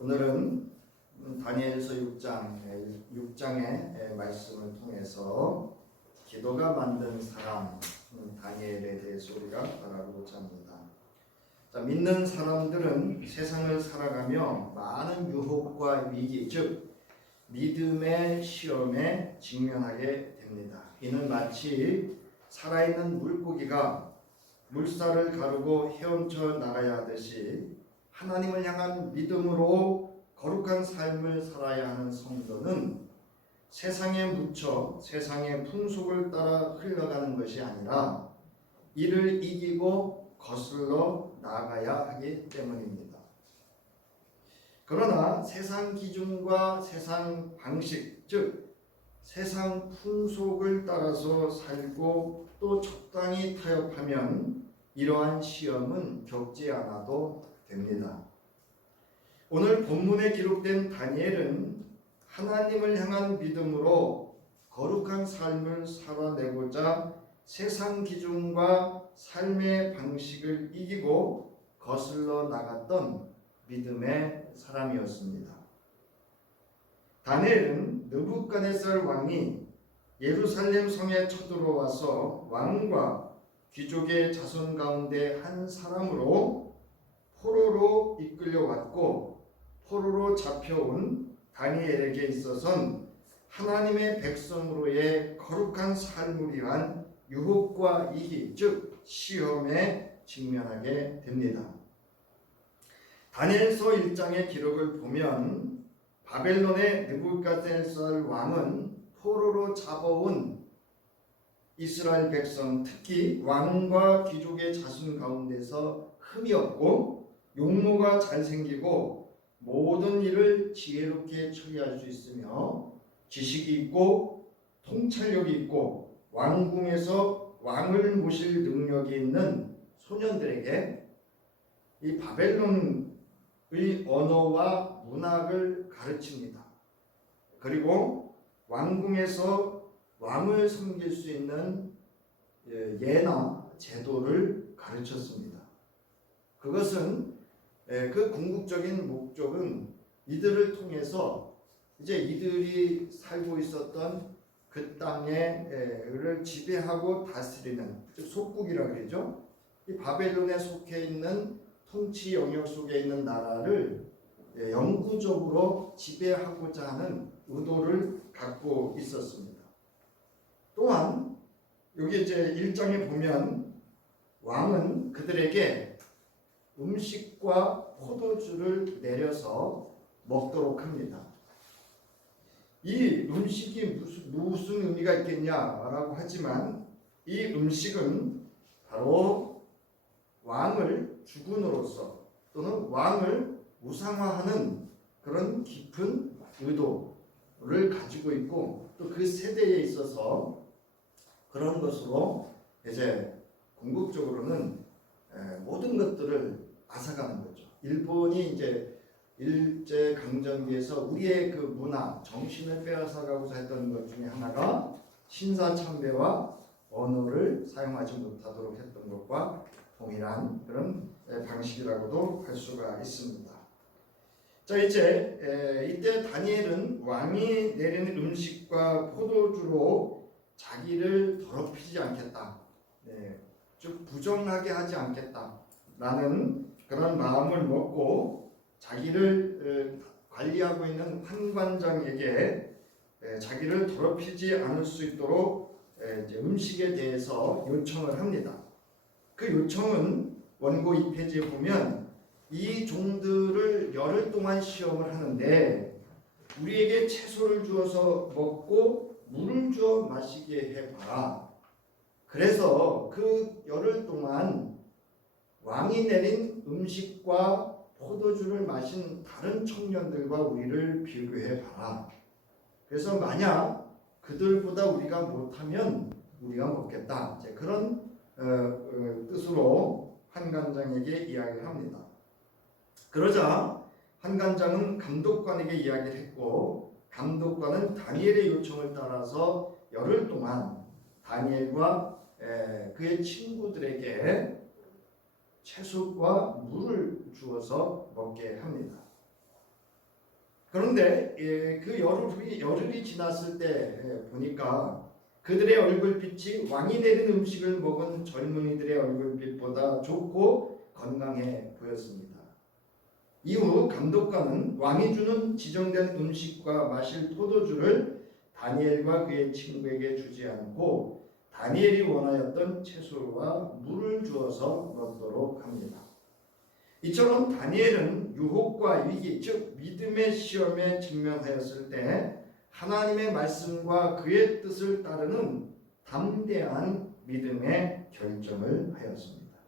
오늘은 다니엘서 6장의 말씀을 통해서 기도가 만든 사람 다니엘에 대해서 우리가 알아보고자 합니다. 자, 믿는 사람들은 세상을 살아가며 많은 유혹과 위기, 즉 믿음의 시험에 직면하게 됩니다. 이는 마치 살아있는 물고기가 물살을 가르고 헤엄쳐 나가야 하듯이 하나님을 향한 믿음으로 거룩한 삶을 살아야 하는 성도는 세상에 묻혀 세상의 풍속을 따라 흘러가는 것이 아니라 이를 이기고 거슬러 나아가야 하기 때문입니다. 그러나 세상 기준과 세상 방식, 즉 세상 풍속을 따라서 살고 또 적당히 타협하면 이러한 시험은 겪지 않아도 됩니다. 오늘 본문에 기록된 다니엘은 하나님을 향한 믿음으로 거룩한 삶을 살아내고자 세상 기준과 삶의 방식을 이기고 거슬러 나갔던 믿음의 사람이었습니다. 다니엘은 느부갓네살 왕이 예루살렘 성에 쳐들어와서 왕과 귀족의 자손 가운데 한 사람으로 포로로 이끌려왔고 포로로 잡혀온 다니엘에게 있어서는 하나님의 백성으로의 거룩한 삶을 위한 유혹과 이기, 즉 시험에 직면하게 됩니다. 다니엘서 1장의 기록을 보면 바벨론의 느부갓네살 왕은 포로로 잡아온 이스라엘 백성, 특히 왕과 귀족의 자손 가운데서 흠이 없고 용모가 잘생기고 모든 일을 지혜롭게 처리할 수 있으며 지식이 있고 통찰력이 있고 왕궁에서 왕을 모실 능력이 있는 소년들에게 이 바벨론의 언어와 문학을 가르칩니다. 그리고 왕궁에서 왕을 섬길 수 있는 예나 제도를 가르쳤습니다. 그것은 그 궁극적인 목적은 이들을 통해서 이제 이들이 살고 있었던 그 땅을 지배하고 다스리는, 즉 속국이라고 그러죠. 이 바벨론에 속해 있는 통치 영역 속에 있는 나라를 영구적으로 지배하고자 하는 의도를 갖고 있었습니다. 또한 여기 이제 1장에 보면 왕은 그들에게 음식과 포도주를 내려서 먹도록 합니다. 이 음식이 무슨 의미가 있겠냐라고 하지만 이 음식은 바로 왕을 주군으로서 또는 왕을 우상화하는 그런 깊은 의도를 가지고 있고 또 그 세대에 있어서 그런 것으로 이제 궁극적으로는 모든 것들을 앗아가는 거죠. 일본이 이제 일제 강점기에서 우리의 그 문화, 정신을 빼앗아가고자 했던 것 중에 하나가 신사참배와 언어를 사용하지 못하도록 했던 것과 동일한 그런 방식이라고도 할 수가 있습니다. 자, 이제 이때 다니엘은 왕이 내리는 음식과 포도주로 자기를 더럽히지 않겠다, 즉 부정하게 하지 않겠다라는 그런 마음을 먹고 자기를 관리하고 있는 환관장에게 자기를 더럽히지 않을 수 있도록 이제 음식에 대해서 요청을 합니다. 그 요청은 원고 2페이지에 보면 이 종들을 열흘 동안 시험을 하는데 우리에게 채소를 주어서 먹고 물을 주어 마시게 해봐라. 그래서 그 열흘 동안 왕이 내린 음식과 포도주를 마신 다른 청년들과 우리를 비교해봐라. 그래서 만약 그들보다 우리가 못하면 우리가 먹겠다. 이제 그런 뜻으로 환관장에게 이야기를 합니다. 그러자 환관장은 감독관에게 이야기를 했고 감독관은 다니엘의 요청을 따라서 열흘 동안 다니엘과 그의 친구들에게 채소와 물을 주어서 먹게 합니다. 그런데 그 열흘이 지났을 때 보니까 그들의 얼굴빛이 왕이 내린 음식을 먹은 젊은이들의 얼굴빛보다 좋고 건강해 보였습니다. 이후 감독관은 왕이 주는 지정된 음식과 마실 포도주를 다니엘과 그의 친구에게 주지 않고 다니엘이 원하였던 채소와 물을 주어서 먹도록 합니다. 이처럼 다니엘은 유혹과 위기, 즉 믿음의 시험에 직면하였을 때 하나님의 말씀과 그의 뜻을 따르는 담대한 믿음의 결정을 하였습니다.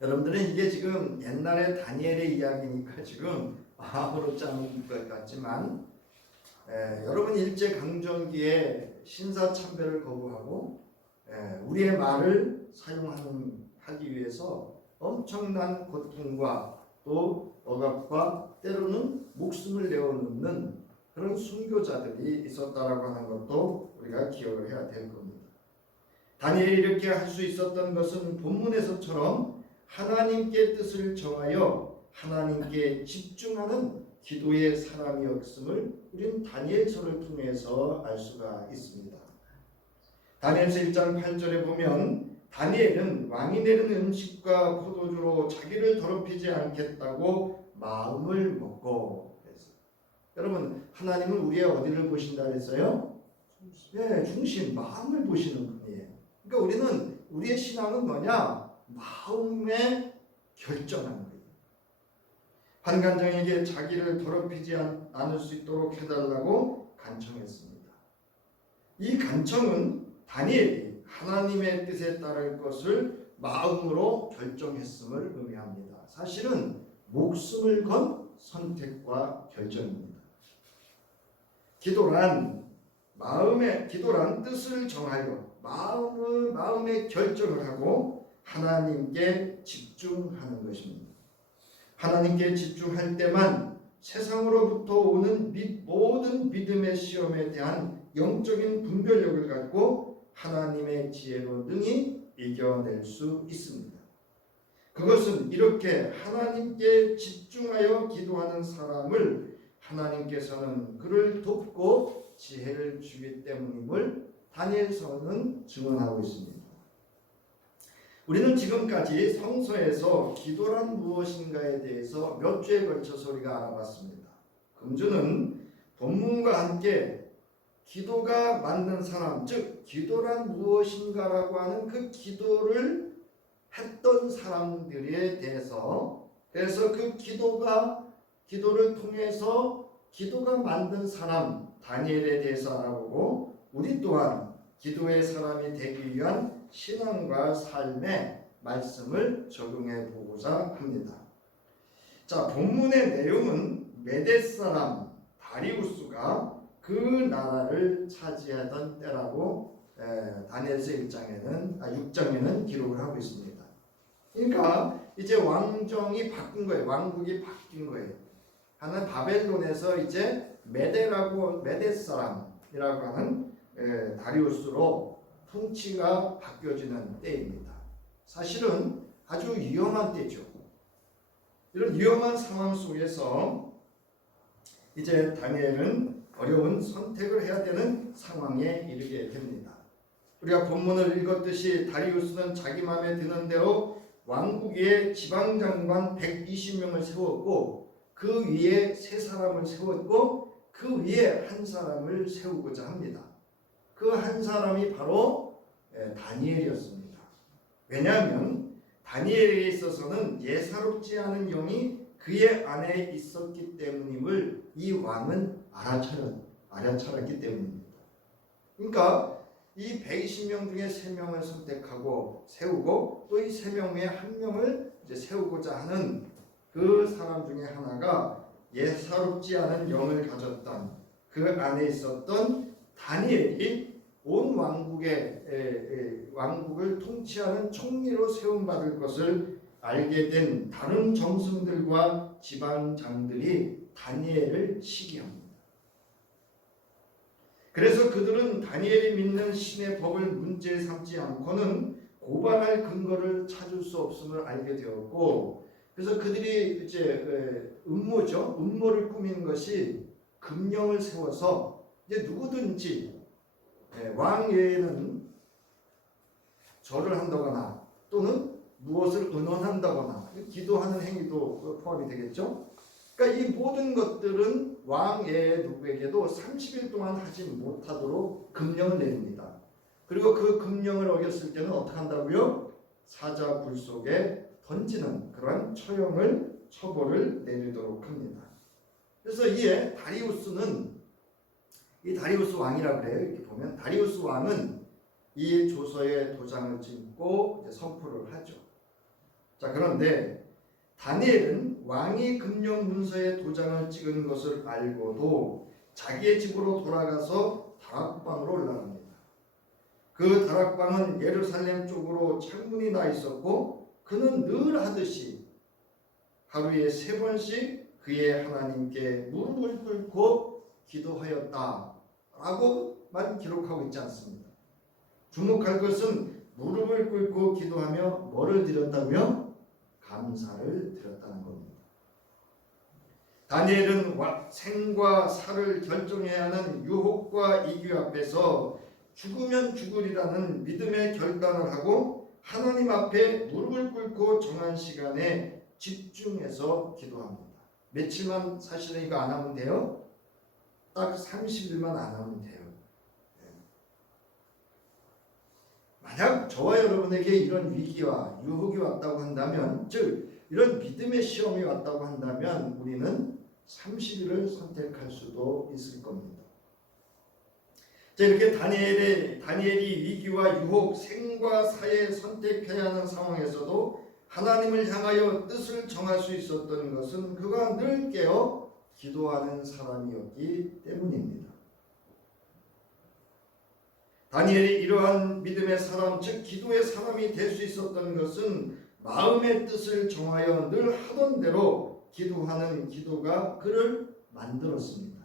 여러분들은 이게 지금 옛날에 다니엘의 이야기니까 지금 아무렇지 않은 것 같지만 여러분 일제강점기에 신사참배를 거부하고 우리의 말을 사용하기 위해서 엄청난 고통과 또 억압과 때로는 목숨을 내어놓는 그런 순교자들이 있었다라고 하는 것도 우리가 기억을 해야 될 겁니다. 다니엘이 이렇게 할 수 있었던 것은 본문에서처럼 하나님께 뜻을 정하여 하나님께 집중하는 기도의 사람이었음을 우리는 다니엘서를 통해서 알 수가 있습니다. 다니엘서 1장 8절에 보면 다니엘은 왕이 내리는 음식과 포도주로 자기를 더럽히지 않겠다고 마음을 먹고 그랬어요. 여러분 하나님은 우리의 어디를 보신다 그랬어요? 네, 중심, 마음을 보시는 분이에요. 그러니까 우리는 우리의 신앙은 뭐냐? 마음에 결정하는 거예요. 환관장에게 자기를 더럽히지 않을 수 있도록 해달라고 간청했습니다. 이 간청은 다니엘이 하나님의 뜻에 따를 것을 마음으로 결정했음을 의미합니다. 사실은 목숨을 건 선택과 결정입니다. 기도란 뜻을 정하여 마음의 결정을 하고 하나님께 집중하는 것입니다. 하나님께 집중할 때만 세상으로부터 오는 모든 믿음의 시험에 대한 영적인 분별력을 갖고 하나님의 지혜로 능히 이겨낼 수 있습니다. 그것은 이렇게 하나님께 집중하여 기도하는 사람을 하나님께서는 그를 돕고 지혜를 주기 때문임을 다니엘서는 증언하고 있습니다. 우리는 지금까지 성서에서 기도란 무엇인가에 대해서 몇 주에 걸쳐서 우리가 알아봤습니다. 금주는 본문과 함께 기도가 만든 사람, 즉 기도란 무엇인가라고 하는 그 기도를 했던 사람들에 대해서, 그래서 그 기도를 통해서 기도가 만든 사람 다니엘에 대해서 알아보고, 우리 또한 기도의 사람이 되기 위한 신앙과 삶의 말씀을 적용해 보고자 합니다. 자, 본문의 내용은 메대 사람 다리우스가 그 나라를 차지하던 때라고 다니엘서 6장에는 기록을 하고 있습니다. 그러니까 이제 왕정이 바뀐 거예요. 왕국이 바뀐 거예요. 하나는 바벨론에서 이제 메대 사람이라고 하는 다리우스로 통치가 바뀌어지는 때입니다. 사실은 아주 위험한 때죠. 이런 위험한 상황 속에서 이제 다니엘은 어려운 선택을 해야 되는 상황에 이르게 됩니다. 우리가 본문을 읽었듯이 다리우스는 자기 마음에 드는 대로 왕국 위에 지방장관 120명을 세웠고, 그 위에 3사람을 세웠고, 그 위에 한 사람을 세우고자 합니다. 그 한 사람이 바로 다니엘이었습니다. 왜냐하면 다니엘에 있어서는 예사롭지 않은 영이 그의 안에 있었기 때문임을 이 왕은 알아차렸기 때문입니다. 그러니까 이 120명 중에 3명을 선택하고 세우고, 또 이 3명 중에 1명을 이제 세우고자 하는 그 사람 중에 하나가 예사롭지 않은 영을 가졌던, 그 안에 있었던 다니엘이 온 왕국을 통치하는 총리로 세움받을 것을 알게 된 다른 정승들과 지방장들이 다니엘을 시기합니다. 그래서 그들은 다니엘이 믿는 신의 법을 문제 삼지 않고는 고발할 근거를 찾을 수 없음을 알게 되었고, 그래서 그들이 이제 음모죠. 음모를 꾸민 것이 금령을 세워서 이제 누구든지 왕 외에는 절을 한다거나 또는 무엇을 의논한다거나 기도하는 행위도 포함이 되겠죠. 그러니까 이 모든 것들은 왕 외에 누구에게도 30일 동안 하지 못하도록 금령을 내립니다. 그리고 그 금령을 어겼을 때는 어떻게 한다고요? 사자 굴 속에 던지는 그러한 처벌을 내리도록 합니다. 그래서 이에 다리우스는 이 다리우스 왕이라고 그래요. 이렇게 보면 다리우스 왕은 이 조서에 도장을 찍고 이제 선포를 하죠. 자, 그런데 다니엘은 왕이 금령 문서에 도장을 찍은 것을 알고도 자기의 집으로 돌아가서 다락방으로 올라갑니다. 그 다락방은 예루살렘 쪽으로 창문이 나 있었고 그는 늘 하듯이 하루에 3번씩 그의 하나님께 무릎을 꿇고 기도하였다라고만 기록하고 있지 않습니다. 주목할 것은 무릎을 꿇고 기도하며 뭐를 드렸다고요? 감사를 드렸다는 겁니다. 다니엘은 생과 사를 결정해야 하는 유혹과 이기 앞에서 죽으면 죽으리라는 믿음의 결단을 하고 하나님 앞에 무릎을 꿇고 정한 시간에 집중해서 기도합니다. 며칠만 사실은 이거 안 하면 돼요? 딱 30일만 안 하면 돼요. 만약 저와 여러분에게 이런 위기와 유혹이 왔다고 한다면, 즉 이런 믿음의 시험이 왔다고 한다면 우리는 30일을 선택할 수도 있을 겁니다. 자, 이렇게 다니엘이 위기와 유혹, 생과 사에 선택해야 하는 상황에서도 하나님을 향하여 뜻을 정할 수 있었던 것은 그가 늘 깨어 기도하는 사람이었기 때문입니다. 다니엘이 이러한 믿음의 사람, 즉 기도의 사람이 될 수 있었던 것은 마음의 뜻을 정하여 늘 하던 대로 기도하는 기도가 그를 만들었습니다.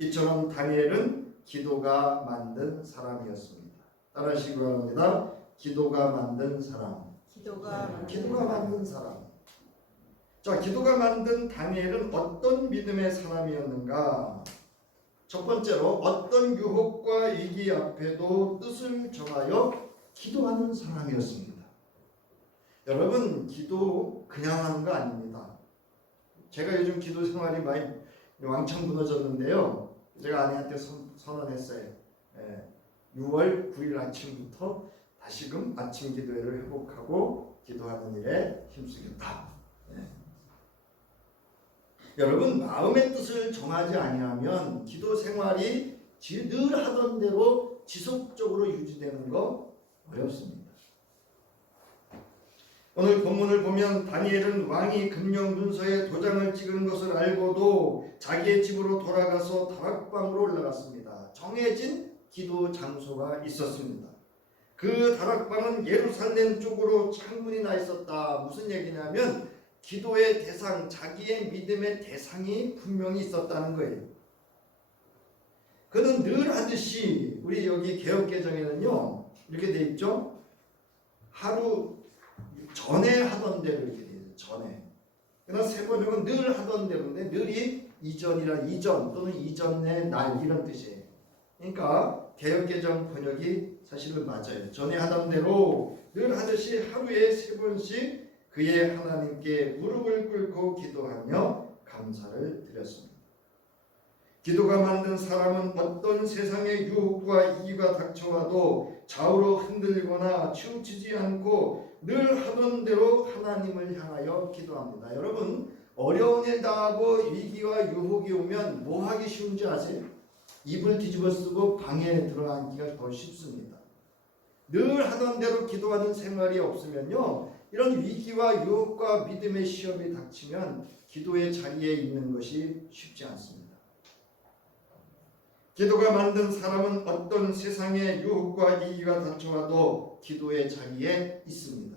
이처럼 다니엘은 기도가 만든 사람이었습니다. 따라하시기 바랍니다. 기도가 만든 사람. 기도가 만든 사람. 자, 기도가 만든 다니엘은 어떤 믿음의 사람이었는가? 첫 번째로 어떤 유혹과 위기 앞에도 뜻을 정하여 기도하는 사람이었습니다. 여러분, 기도 그냥 하는 거 아닙니다. 제가 요즘 기도 생활이 많이 왕창 무너졌는데요. 제가 아내한테 선언했어요. 6월 9일 아침부터 다시금 아침 기도회를 회복하고 기도하는 일에 힘쓰겠다. 여러분, 마음의 뜻을 정하지 아니하면 기도 생활이 늘 하던 대로 지속적으로 유지되는 거 어렵습니다. 오늘 본문을 보면 다니엘은 왕이 금령 문서에 도장을 찍은 것을 알고도 자기의 집으로 돌아가서 다락방으로 올라갔습니다. 정해진 기도 장소가 있었습니다. 그 다락방은 예루살렘 쪽으로 창문이 나 있었다. 무슨 얘기냐면 기도의 대상, 자기의 믿음의 대상이 분명히 있었다는 거예요. 그는 늘 하듯이 우리 여기 개역개정에는요 이렇게 돼 있죠. 하루 전에 하던 대로 이렇게 돼 있어요. 전에. 그러나 세번역은 늘 하던 대로인데 늘이 이전이라 이전 또는 이전의 날 이런 뜻이에요. 그러니까 개역개정 번역이 사실은 맞아요. 전에 하던 대로 늘 하듯이 하루에 3번씩 그의 하나님께 무릎을 꿇고 기도하며 감사를 드렸습니다. 기도가 만든 사람은 어떤 세상의 유혹과 이기가 닥쳐와도 좌우로 흔들리거나 치우치지 않고 늘 하던 대로 하나님을 향하여 기도합니다. 여러분, 어려운 일 당하고 위기와 유혹이 오면 뭐 하기 쉬운지 아세요? 이불 뒤집어 쓰고 방에 들어앉기가 더 쉽습니다. 늘 하던 대로 기도하는 생활이 없으면요, 이런 위기와 유혹과 믿음의 시험이 닥치면 기도의 자리에 있는 것이 쉽지 않습니다. 기도가 만든 사람은 어떤 세상의 유혹과 위기가 닥쳐와도 기도의 자리에 있습니다.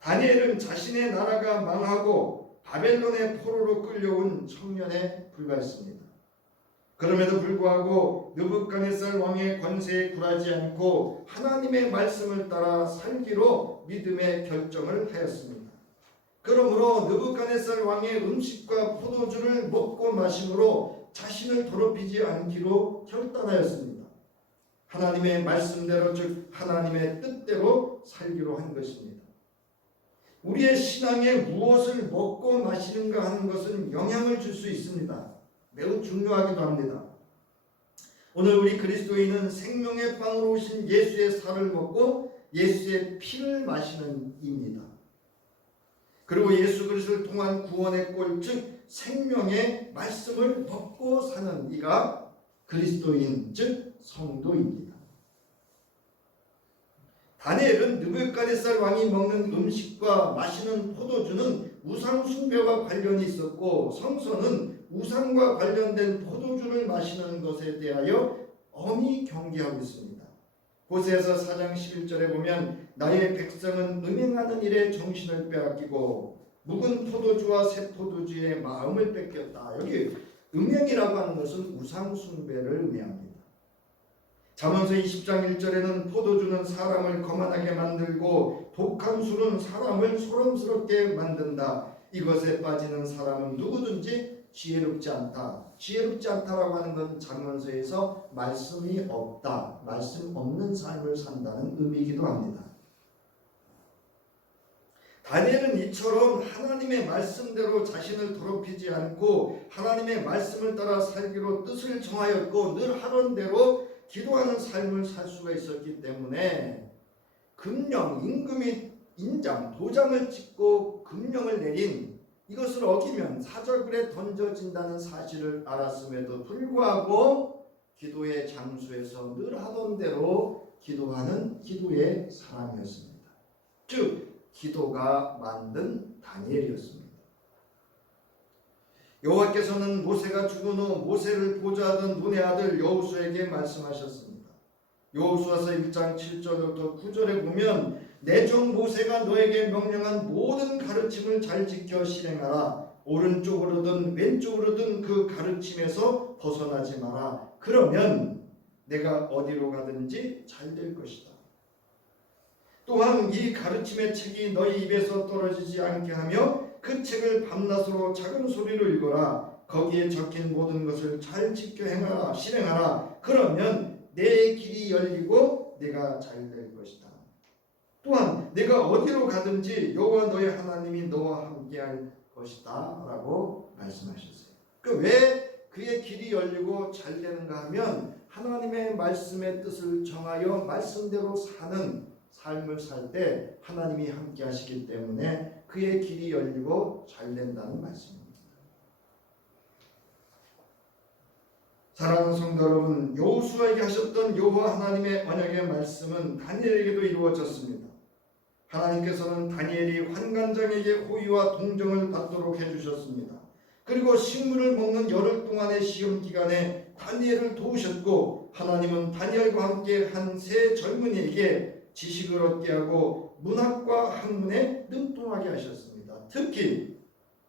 다니엘은 자신의 나라가 망하고 바벨론의 포로로 끌려온 청년에 불과했습니다. 그럼에도 불구하고 느부갓네살 왕의 권세에 굴하지 않고 하나님의 말씀을 따라 살기로 믿음의 결정을 하였습니다. 그러므로 느부갓네살 왕의 음식과 포도주를 먹고 마심으로 자신을 더럽히지 않기로 결단하였습니다. 하나님의 말씀대로, 즉 하나님의 뜻대로 살기로 한 것입니다. 우리의 신앙에 무엇을 먹고 마시는가 하는 것은 영향을 줄 수 있습니다. 매우 중요하기도 합니다. 오늘 우리 그리스도인은 생명의 빵으로 오신 예수의 살을 먹고 예수의 피를 마시는 입니다. 그리고 예수 그리스도를 통한 구원의 꼴, 즉 생명의 말씀을 먹고 사는 이가 그리스도인, 즉 성도입니다. 다니엘은 느부갓네살 왕이 먹는 음식과 마시는 포도주는 우상 숭배와 관련이 있었고, 성서는 우상과 관련된 포도주를 마시는 것에 대하여 엄히 경계하고 있습니다. 호세아서 4장 11절에 보면 나의 백성은 음행하는 일에 정신을 빼앗기고 묵은 포도주와 새 포도주의 마음을 뺏겼다. 여기 음행이라고 하는 것은 우상 숭배를 의미합니다. 잠언서 20장 1절에는 포도주는 사람을 거만하게 만들고 독한 술은 사람을 소름스럽게 만든다. 이것에 빠지는 사람은 누구든지 지혜롭지 않다. 지혜롭지 않다라고 하는 건 잠언서에서 말씀이 없다, 말씀 없는 삶을 산다는 의미이기도 합니다. 다니엘은 이처럼 하나님의 말씀대로 자신을 더럽히지 않고 하나님의 말씀을 따라 살기로 뜻을 정하였고 늘 하던 대로 기도하는 삶을 살 수가 있었기 때문에 금령, 임금이 인장, 도장을 찍고 금령을 내린 이것을 어기면 사절굴에 던져진다는 사실을 알았음에도 불구하고 기도의 장소에서 늘 하던 대로 기도하는 기도의 사람이었습니다. 즉 기도가 만든 다니엘이었습니다. 여호와께서는 모세가 죽은 후 모세를 보좌하던 눈의 아들 여호수아에게 말씀하셨습니다. 여호수아서 1장 7절부터 9절에 보면 내 종 모세가 너에게 명령한 모든 가르침을 잘 지켜 실행하라. 오른쪽으로든 왼쪽으로든 그 가르침에서 벗어나지 마라. 그러면 내가 어디로 가든지 잘 될 것이다. 또한 이 가르침의 책이 너희 입에서 떨어지지 않게 하며 그 책을 밤낮으로 작은 소리로 읽어라. 거기에 적힌 모든 것을 잘 지켜 행하라, 실행하라. 그러면 내 길이 열리고 내가 잘 될 것이다. 또한 내가 어디로 가든지 여호와 너의 하나님이 너와 함께할 것이다 라고 말씀하셨어요. 왜 그의 길이 열리고 잘 되는가 하면 하나님의 말씀의 뜻을 정하여 말씀대로 사는 삶을 살 때 하나님이 함께 하시기 때문에 그의 길이 열리고 잘 된다는 말씀입니다. 사랑하는 성도 여러분, 여호수아에게 하셨던 여호와 하나님의 언약의 말씀은 다니엘에게도 이루어졌습니다. 하나님께서는 다니엘이 환관장에게 호의와 동정을 받도록 해주셨습니다. 그리고 식물을 먹는 열흘 동안의 시험 기간에 다니엘을 도우셨고, 하나님은 다니엘과 함께 한 세 젊은이에게 지식을 얻게 하고 문학과 학문에 능통하게 하셨습니다. 특히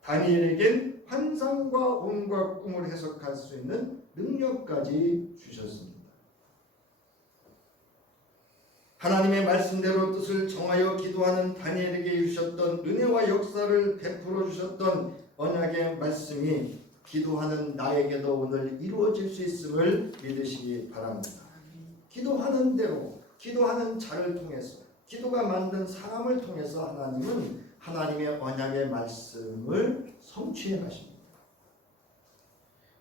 다니엘에겐 환상과 온과 꿈을 해석할 수 있는 능력까지 주셨습니다. 하나님의 말씀대로 뜻을 정하여 기도하는 다니엘에게 주셨던 은혜와 역사를 베풀어 주셨던 언약의 말씀이 기도하는 나에게도 오늘 이루어질 수 있음을 믿으시기 바랍니다. 기도하는 대로, 기도하는 자를 통해서, 기도가 만든 사람을 통해서 하나님은 하나님의 언약의 말씀을 성취해 가십니다.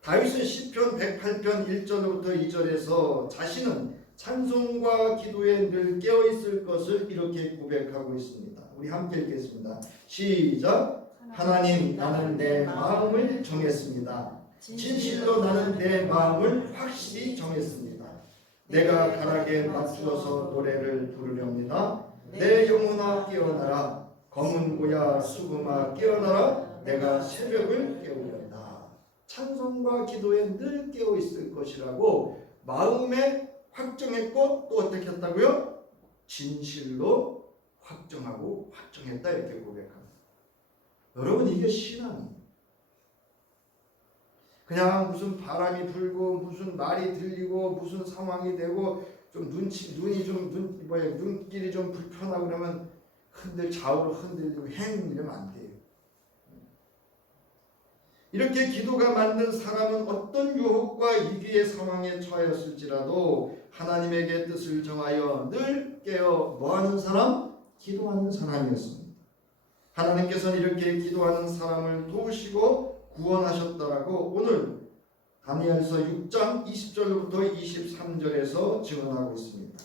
다윗은 시편 108편 1절부터 2절에서 자신은 찬송과 기도에 늘 깨어있을 것을 이렇게 고백하고 있습니다. 우리 함께 읽겠습니다. 시작. 하나님, 나는 내 마음을 정했습니다. 진실로 나는 내 마음을 확실히 정했습니다. 내가 가락에 맞추어서 노래를 부르렵니다. 내 영혼아 깨어나라. 검은 고야 수금아 깨어나라. 내가 새벽을 깨우련다. 찬송과 기도에 늘 깨어있을 것이라고 마음에 확정했고 또 어떻게 했다고요? 진실로 확정하고 확정했다 이렇게 고백합니다. 여러분, 이게 신앙이에요. 그냥 무슨 바람이 불고 무슨 말이 들리고 무슨 상황이 되고 좀 눈길이 좀 불편하고 그러면 좌우로 흔들리고 이러면 안 돼요. 이렇게 기도가 만든 사람은 어떤 유혹과 위기의 상황에 처하였을지라도 하나님에게 뜻을 정하여 늘 깨어 뭐하는 사람? 기도하는 사람이었습니다. 하나님께서는 이렇게 기도하는 사람을 도우시고 구원하셨다라고 오늘 다니엘서 6장 20절부터 23절에서 증언하고 있습니다.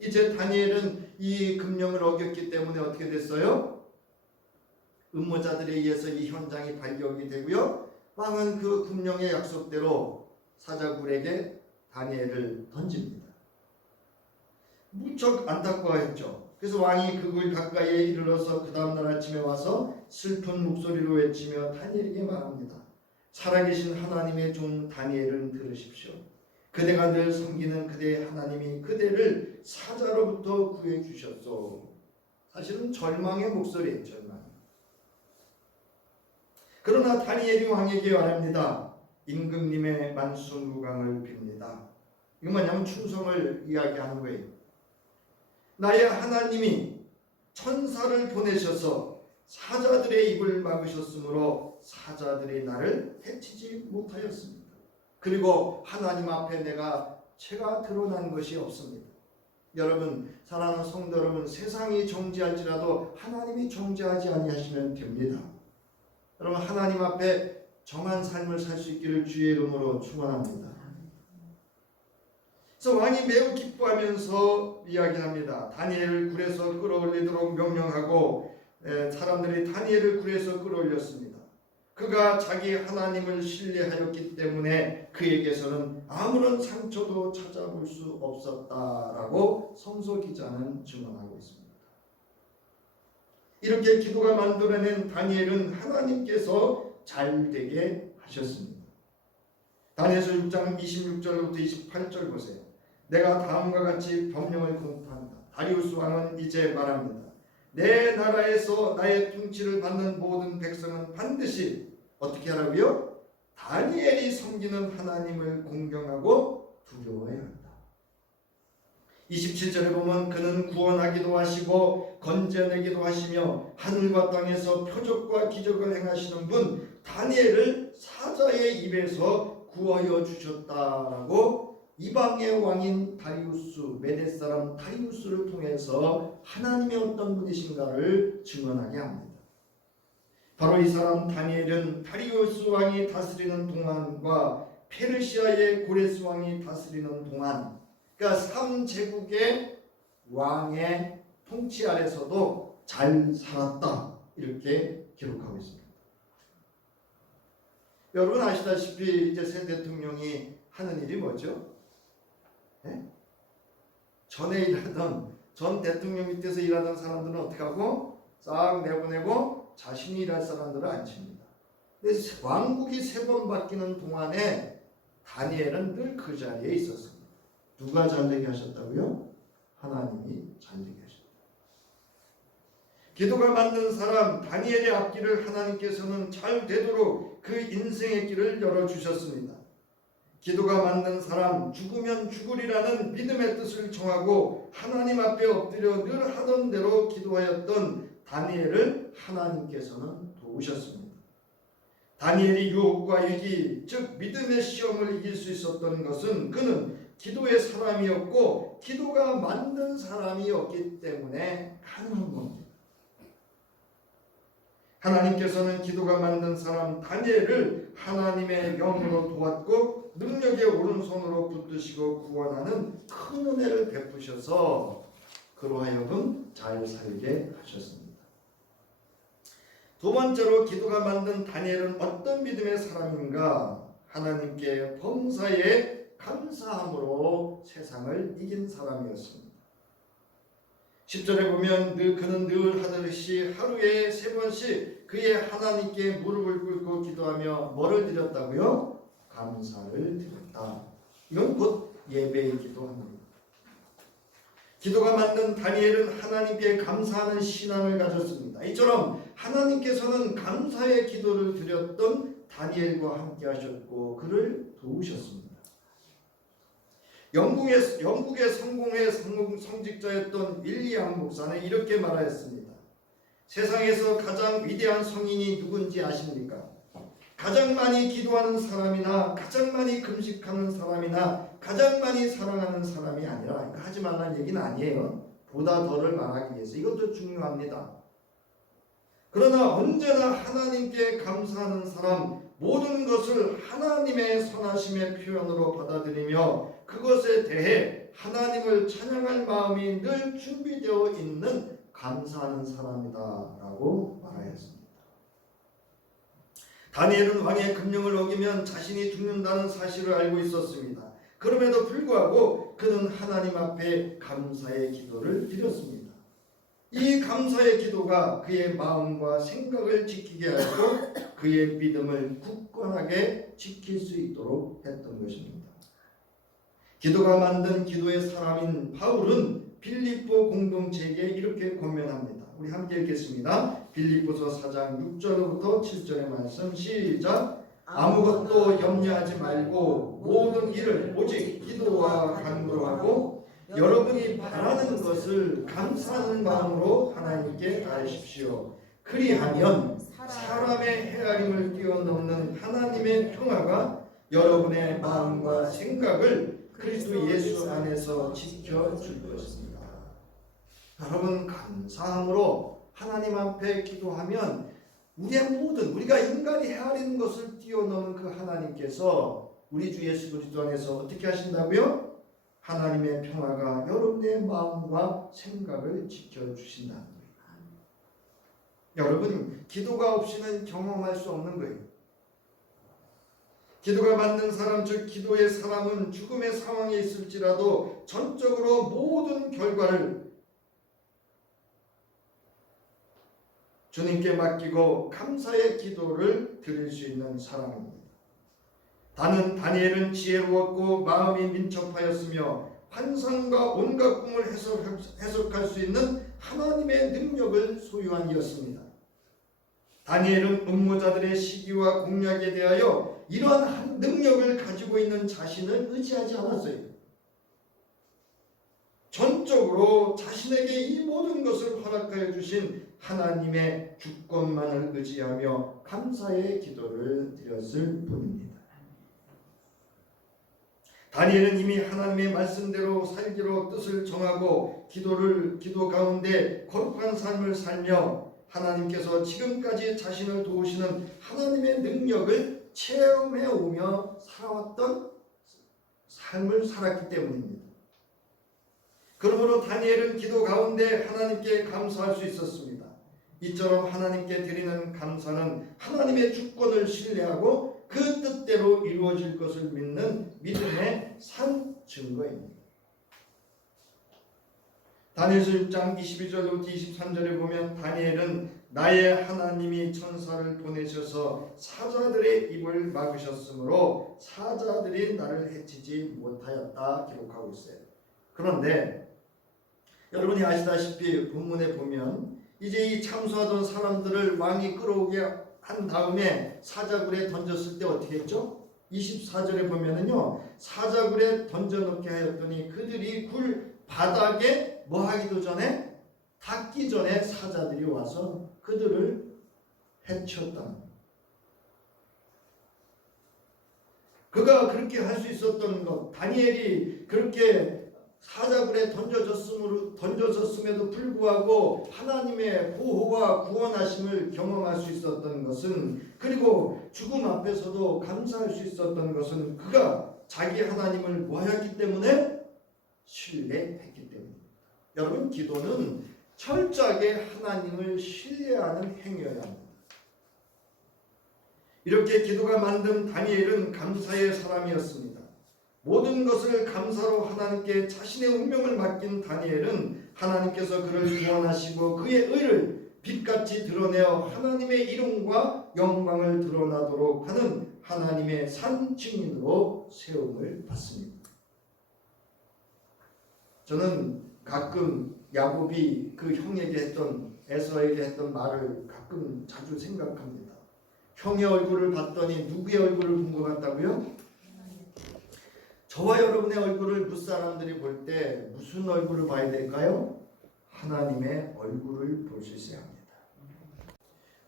이제 다니엘은 이 금령을 어겼기 때문에 어떻게 됐어요? 음모자들에 의해서 이 현장이 발견이 되고요. 왕은 그 금령의 약속대로 사자굴에게 다니엘을 던집니다. 무척 안타까워했죠. 그래서 왕이 그 굴 가까이에 이르러서 그 다음날 아침에 와서 슬픈 목소리로 외치며 다니엘에게 말합니다. 살아계신 하나님의 종 다니엘은 들으십시오. 그대가 늘 섬기는 그대의 하나님이 그대를 사자로부터 구해 주셨소. 사실은 절망의 목소리예요. 절망. 그러나 다니엘이 왕에게 말합니다. 임금님의 만수무강을 빕니다. 이건 뭐냐면 충성을 이야기하는 거예요. 나의 하나님이 천사를 보내셔서 사자들의 입을 막으셨으므로 사자들이 나를 해치지 못하였습니다. 그리고 하나님 앞에 내가 죄가 드러난 것이 없습니다. 여러분, 사랑하는 성도 여러분, 세상이 정죄할지라도 하나님이 정죄하지 아니하시면 됩니다. 여러분, 하나님 앞에 정한 삶을 살 수 있기를 주의 이름으로 축원합니다. 그래서 왕이 매우 기뻐하면서 이야기합니다. 다니엘을 굴에서 끌어올리도록 명령하고 사람들이 다니엘을 굴에서 끌어올렸습니다. 그가 자기 하나님을 신뢰하였기 때문에 그에게서는 아무런 상처도 찾아볼 수 없었다라고 성서 기자는 증언하고 있습니다. 이렇게 기도가 만들어낸 다니엘은 하나님께서 잘되게 하셨습니다. 다니엘서 6장 26절부터 28절 보세요. 내가 다음과 같이 법령을 공포한다. 다리우스 왕은 이제 말합니다. 내 나라에서 나의 통치를 받는 모든 백성은 반드시 어떻게 하라고요? 다니엘이 섬기는 하나님을 공경하고 두려워해야 한다. 27절에 보면 그는 구원하기도 하시고 건져내기도 하시며 하늘과 땅에서 표적과 기적을 행하시는 분 다니엘을 사자의 입에서 구하여 주셨다라고 이방의 왕인 다리우스, 메대 사람 다리우스를 통해서 하나님의 어떤 분이신가를 증언하게 합니다. 바로 이 사람 다니엘은 다리우스 왕이 다스리는 동안과 페르시아의 고레스 왕이 다스리는 동안, 그러니까 3제국의 왕의 통치 아래서도 잘 살았다, 이렇게 기록하고 있습니다. 여러분 아시다시피 이제 새 대통령이 하는 일이 뭐죠? 네? 전에 일하던 전 대통령 밑에서 일하던 사람들은 어떻게 하고 싹 내보내고 자신이 일할 사람들을 앉힙니다. 그래서 왕국이 3번 바뀌는 동안에 다니엘은 늘 그 자리에 있었습니다. 누가 잘되게 하셨다고요? 하나님이 잘되게 하셨다. 기도가 만든 사람 다니엘의 앞길을 하나님께서는 잘 되도록 그 인생의 길을 열어주셨습니다. 기도가 만든 사람 죽으면 죽으리라는 믿음의 뜻을 정하고 하나님 앞에 엎드려 늘 하던 대로 기도하였던 다니엘을 하나님께서는 도우셨습니다. 다니엘이 유혹과 위기, 즉 믿음의 시험을 이길 수 있었던 것은 그는 기도의 사람이었고 기도가 만든 사람이었기 때문에 가능한 겁니다. 하나님께서는 기도가 만든 사람 다니엘을 하나님의 영으로 도왔고 능력의 오른손으로 붙드시고 구원하는 큰 은혜를 베푸셔서 그로 하여금 잘 살게 하셨습니다. 두 번째로 기도가 만든 다니엘은 어떤 믿음의 사람인가? 하나님께 범사에 감사함으로 세상을 이긴 사람이었습니다. 10절에 보면 그는 늘 하듯이 하루에 3번씩 그의 하나님께 무릎을 꿇고 기도하며 뭐를 드렸다고요? 감사를 드렸다. 이건 곧 예배의 기도합니다. 기도가 만든 다니엘은 하나님께 감사하는 신앙을 가졌습니다. 이처럼 하나님께서는 감사의 기도를 드렸던 다니엘과 함께 하셨고 그를 도우셨습니다. 영국의 성공의 성직자였던 윌리엄 목사는 이렇게 말하였습니다. 세상에서 가장 위대한 성인이 누군지 아십니까? 가장 많이 기도하는 사람이나 가장 많이 금식하는 사람이나 가장 많이 사랑하는 사람이 아니라 하지 말라는 얘기는 아니에요. 보다 더를 말하기 위해서 이것도 중요합니다. 그러나 언제나 하나님께 감사하는 사람, 모든 것을 하나님의 선하심의 표현으로 받아들이며 그것에 대해 하나님을 찬양할 마음이 늘 준비되어 있는 감사하는 사람이다 라고 말하였습니다. 다니엘은 왕의 금령을 어기면 자신이 죽는다는 사실을 알고 있었습니다. 그럼에도 불구하고 그는 하나님 앞에 감사의 기도를 드렸습니다. 이 감사의 기도가 그의 마음과 생각을 지키게 하고 그의 믿음을 굳건하게 지킬 수 있도록 했던 것입니다. 기도가 만든 기도의 사람인 바울은 빌립보 공동체에게 이렇게 권면합니다. 우리 함께 읽겠습니다. 빌립보서 4장 6절부터 7절의 말씀 시작. 아무것도 염려하지 말고 모든 일을 오직 기도와 간구로 하고 여러분이 바라는 것을 감사하는 마음으로 하나님께 아뢰십시오. 그리하면 사람의 헤아림을 뛰어넘는 하나님의 평화가 여러분의 마음과 생각을 그리스도 예수 안에서 지켜줄 것입니다. 여러분, 감사함으로 하나님 앞에 기도하면 우리의 모든 우리가 인간이 헤아리는 것을 뛰어넘은 그 하나님께서 우리 주 예수 그리스도 안에서 어떻게 하신다고요? 하나님의 평화가 여러분의 마음과 생각을 지켜주신다는 거예요. 여러분, 기도가 없이는 경험할 수 없는 거예요. 기도가 맞는 사람, 즉 기도의 사람은 죽음의 상황에 있을지라도 전적으로 모든 결과를 주님께 맡기고 감사의 기도를 드릴 수 있는 사람입니다. 다니엘은 지혜로웠고 마음이 민첩하였으며 환상과 온갖 꿈을 해석할 수 있는 하나님의 능력을 소유한 이였습니다. 다니엘은 음모자들의 시기와 공략에 대하여 이러한 능력을 가지고 있는 자신을 의지하지 않았어요. 전적으로 자신에게 이 모든 것을 허락하여 주신 하나님의 주권만을 의지하며 감사의 기도를 드렸을 뿐입니다. 다니엘은 이미 하나님의 말씀대로 살기로 뜻을 정하고 기도 가운데 거룩한 삶을 살며 하나님께서 지금까지 자신을 도우시는 하나님의 능력을 체험해 오며 살아왔던 삶을 살았기 때문입니다. 그러므로 다니엘은 기도 가운데 하나님께 감사할 수 있었습니다. 이처럼 하나님께 드리는 감사는 하나님의 주권을 신뢰하고 그 뜻대로 이루어질 것을 믿는 믿음의 산 증거입니다. 다니엘서 6장 22절부터 23절에 보면 다니엘은 나의 하나님이 천사를 보내셔서 사자들의 입을 막으셨으므로 사자들이 나를 해치지 못하였다 기록하고 있어요. 그런데 여러분이 아시다시피 본문에 보면 이제 이 참수하던 사람들을 왕이 끌어오게 한 다음에 사자굴에 던졌을 때 어떻게 했죠? 24절에 보면은요, 사자굴에 던져놓게 하였더니 그들이 굴 바닥에 뭐 하기도 전에, 닿기 전에 사자들이 와서 그들을 해쳤다. 그가 그렇게 할 수 있었던 것, 다니엘이 그렇게 사자굴에 던져졌음에도 불구하고 하나님의 보호와 구원하심을 경험할 수 있었던 것은, 그리고 죽음 앞에서도 감사할 수 있었던 것은 그가 자기 하나님을 뭐하였기 때문에? 신뢰했기 때문입니다. 여러분, 기도는 철저하게 하나님을 신뢰하는 행위여야 합니다. 이렇게 기도가 만든 다니엘은 감사의 사람이었습니다. 모든 것을 감사로 하나님께 자신의 운명을 맡긴 다니엘은 하나님께서 그를 구원하시고 그의 의를 빛같이 드러내어 하나님의 이름과 영광을 드러나도록 하는 하나님의 산 증인으로 세움을 받습니다. 저는 가끔 야곱이 그 형에게 했던, 에서에게 했던 말을 가끔 자주 생각합니다. 형의 얼굴을 봤더니 누구의 얼굴을 본 것 같다고요? 저와 여러분의 얼굴을 무사람들이 볼 때 무슨 얼굴을 봐야 될까요? 하나님의 얼굴을 볼 수 있어야 합니다.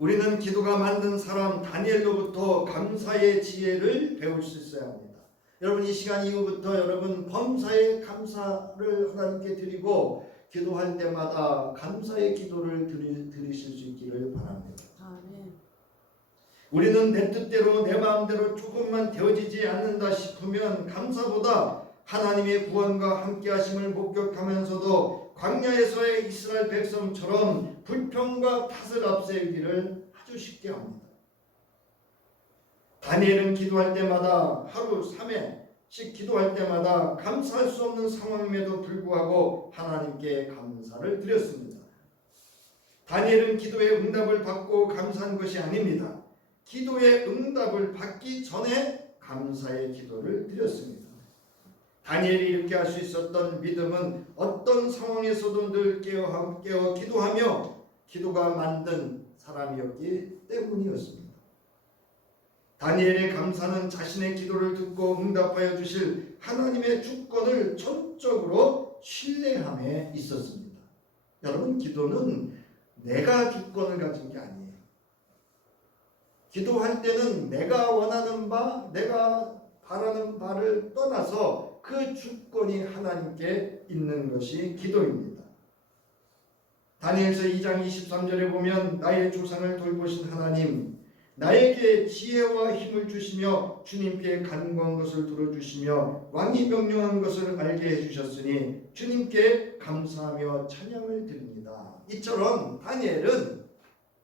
우리는 기도가 만든 사람 다니엘로부터 감사의 지혜를 배울 수 있어야 합니다. 여러분 이 시간 이후부터 여러분 범사에 감사를 하나님께 드리고 기도할 때마다 감사의 기도를 드리실 수 있기를 바랍니다. 우리는 내 뜻대로 내 마음대로 조금만 되어지지 않는다 싶으면 감사보다 하나님의 구원과 함께하심을 목격하면서도 광야에서의 이스라엘 백성처럼 불평과 탓을 앞세우기를 아주 쉽게 합니다. 다니엘은 기도할 때마다 하루 3회씩 기도할 때마다 감사할 수 없는 상황임에도 불구하고 하나님께 감사를 드렸습니다. 다니엘은 기도의 응답을 받고 감사한 것이 아닙니다. 기도의 응답을 받기 전에 감사의 기도를 드렸습니다. 다니엘이 이렇게 할 수 있었던 믿음은 어떤 상황에서도 늘 깨어 기도하며 기도가 만든 사람이었기 때문이었습니다. 다니엘의 감사는 자신의 기도를 듣고 응답하여 주실 하나님의 주권을 전적으로 신뢰함에 있었습니다. 여러분 기도는 내가 주권을 가진 게 아니에요. 기도할 때는 내가 원하는 바, 내가 바라는 바를 떠나서 그 주권이 하나님께 있는 것이 기도입니다. 다니엘서 2장 23절에 보면 나의 조상을 돌보신 하나님, 나에게 지혜와 힘을 주시며 주님께 간구한 것을 들어주시며 왕이 명령한 것을 알게 해주셨으니 주님께 감사하며 찬양을 드립니다. 이처럼 다니엘은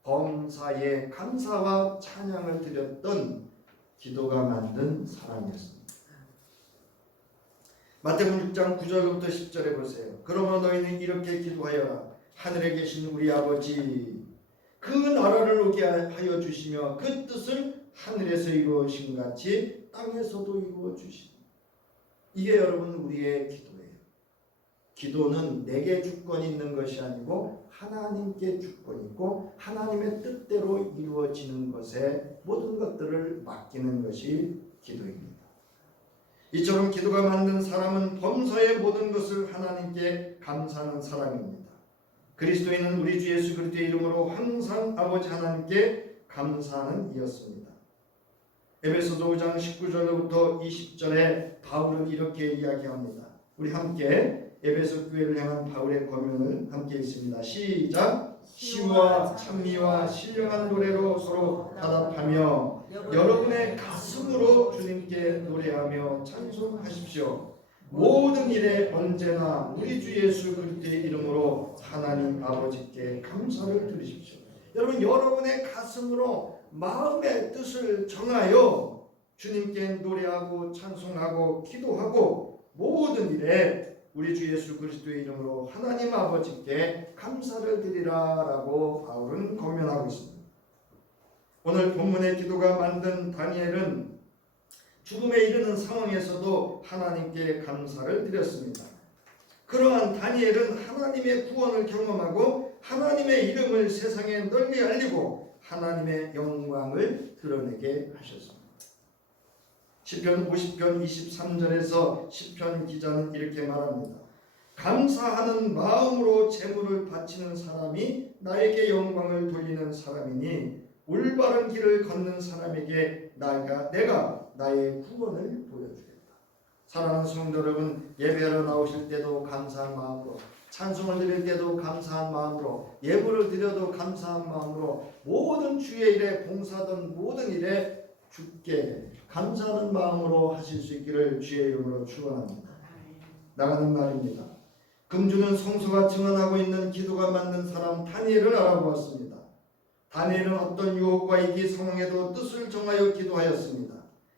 범사에 감사와 찬양을 드렸던 기도가 만든 사람이었습니다. 마태복음 6장 9절부터 10절에 보세요. 그러므로 너희는 이렇게 기도하여라. 하늘에 계신 우리 아버지, 그 나라를 오게 하여 주시며 그 뜻을 하늘에서 이루어진 같이 땅에서도 이루어 주시니. 이게 여러분 우리의 기도예요. 기도는 내게 주권이 있는 것이 아니고 하나님께 주권이 있고 하나님의 뜻대로 이루어지는 것에 모든 것들을 맡기는 것이 기도입니다. 이처럼 기도가 만든 사람은 범사의 모든 것을 하나님께 감사하는 사람입니다. 그리스도인은 우리 주 예수 그리스도의 이름으로 항상 아버지 하나님께 감사하는 이였습니다. 에베소서 5장 19절부터 20절에 바울은 이렇게 이야기합니다. 우리 함께 에베소 교회를 향한 바울의 권면을 함께 읽습니다. 시작! 시와 찬미와 신령한 노래로 서로 화답하며 여러분의 가슴으로 주님께 노래하며 찬송하십시오. 모든 일에 언제나 우리 주 예수 그리스도의 이름으로 하나님 아버지께 감사를 드리십시오. 여러분의 가슴으로 마음의 뜻을 정하여 주님께 노래하고 찬송하고 기도하고 모든 일에 우리 주 예수 그리스도의 이름으로 하나님 아버지께 감사를 드리라라고 바울은 권면하고 있습니다. 오늘 본문의 기도가 만든 다니엘은 죽음에 이르는 상황에서도 하나님께 감사를 드렸습니다. 그러한 다니엘은 하나님의 구원을 경험하고 하나님의 이름을 세상에 널리 알리고 하나님의 영광을 드러내게 하셨습니다. 시편 50편 23절에서 시편 기자는 이렇게 말합니다. 감사하는 마음으로 제물을 바치는 사람이 나에게 영광을 돌리는 사람이니 올바른 길을 걷는 사람에게 내가 나의 구원을 보여주겠다. 사랑하는 성도 여러분, 예배하러 나오실 때도 감사한 마음으로, 찬송을 드릴 때도 감사한 마음으로, 예물을 드려도 감사한 마음으로, 모든 주의 일에 봉사하던 모든 일에 주께 감사하는 마음으로 하실 수 있기를 주의 이름으로 축원합니다. 나가는 말입니다. 금주는 성소가 증언하고 있는 기도가 만든 사람 다니엘을 알아보았습니다. 다니엘은 어떤 유혹과 위기 상황에도 뜻을 정하여 기도하였습니다.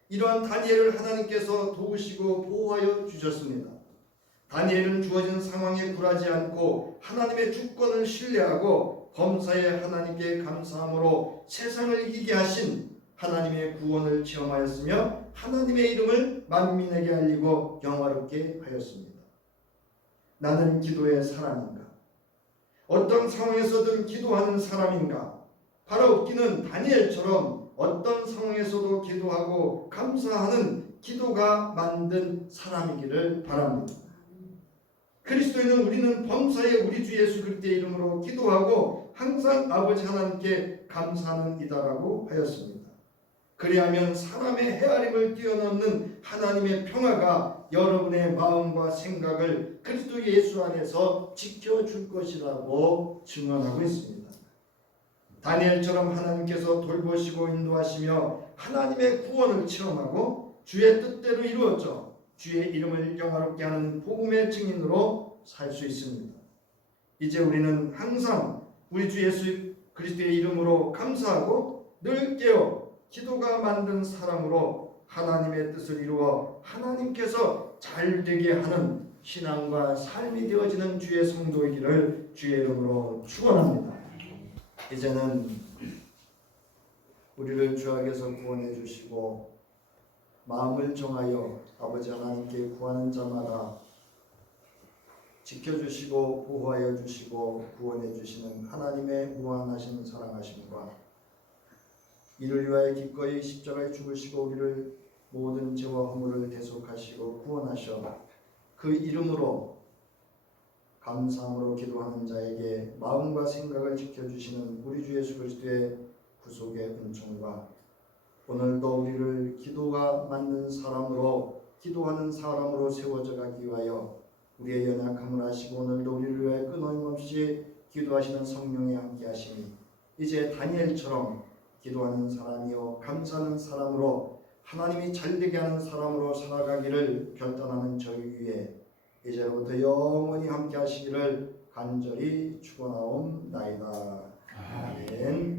이러한 다니엘을 하나님께서 도우시고 보호하여 주셨습니다. 다니엘은 주어진 상황에 굴하지 않고 하나님의 주권을 신뢰하고 범사에 하나님께 감사함으로 세상을 이기게 하신 하나님의 구원을 체험하였으며 하나님의 이름을 만민에게 알리고 영화롭게 하였습니다. 나는 기도의 사람인가? 어떤 상황에서든 기도하는 사람인가? 바라옵기는 다니엘처럼 어떤 상황에서도 기도하고 감사하는 기도가 만든 사람이기를 바랍니다. 그리스도인은 우리는 범사에 우리 주 예수 그리스도의 이름으로 기도하고 항상 아버지 하나님께 감사하는 이다라고 하였습니다. 그리하면 사람의 헤아림을 뛰어넘는 하나님의 평화가 여러분의 마음과 생각을 그리스도 예수 안에서 지켜줄 것이라고 증언하고 있습니다. 다니엘처럼 하나님께서 돌보시고 인도하시며 하나님의 구원을 체험하고 주의 뜻대로 이루어져 주의 이름을 영화롭게 하는 복음의 증인으로 살 수 있습니다. 이제 우리는 항상 우리 주 예수 그리스도의 이름으로 감사하고 늘 깨어 기도가 만든 사람으로 하나님의 뜻을 이루어 하나님께서 잘되게 하는 신앙과 삶이 되어지는 주의 성도이기를 주의 이름으로 축원합니다. 이제는 우리를 죄악에서 구원해 주시고 마음을 정하여 아버지 하나님께 구하는 자마다 지켜주시고 보호하여 주시고 구원해 주시는 하나님의 무한하신 사랑하심과 이를 위하여 기꺼이 십자가에 죽으시고 우리를 모든 죄와 허물을 대속하시고 구원하셔 그 이름으로 감사함으로 기도하는 자에게 마음과 생각을 지켜주시는 우리 주 예수 그리스도의 구속의 은총과 오늘도 우리를 기도가 맞는 사람으로 기도하는 사람으로 세워져 가기 위하여 우리의 연약함을 아시고 오늘도 우리를 위하여 끊임없이 기도하시는 성령의 함께 하심이 이제 다니엘처럼 기도하는 사람이요 감사하는 사람으로 하나님이 잘되게 하는 사람으로 살아가기를 결단하는 저희 위에 이제부터 영원히 함께 하시기를 간절히 축원하옵나이다. 아멘.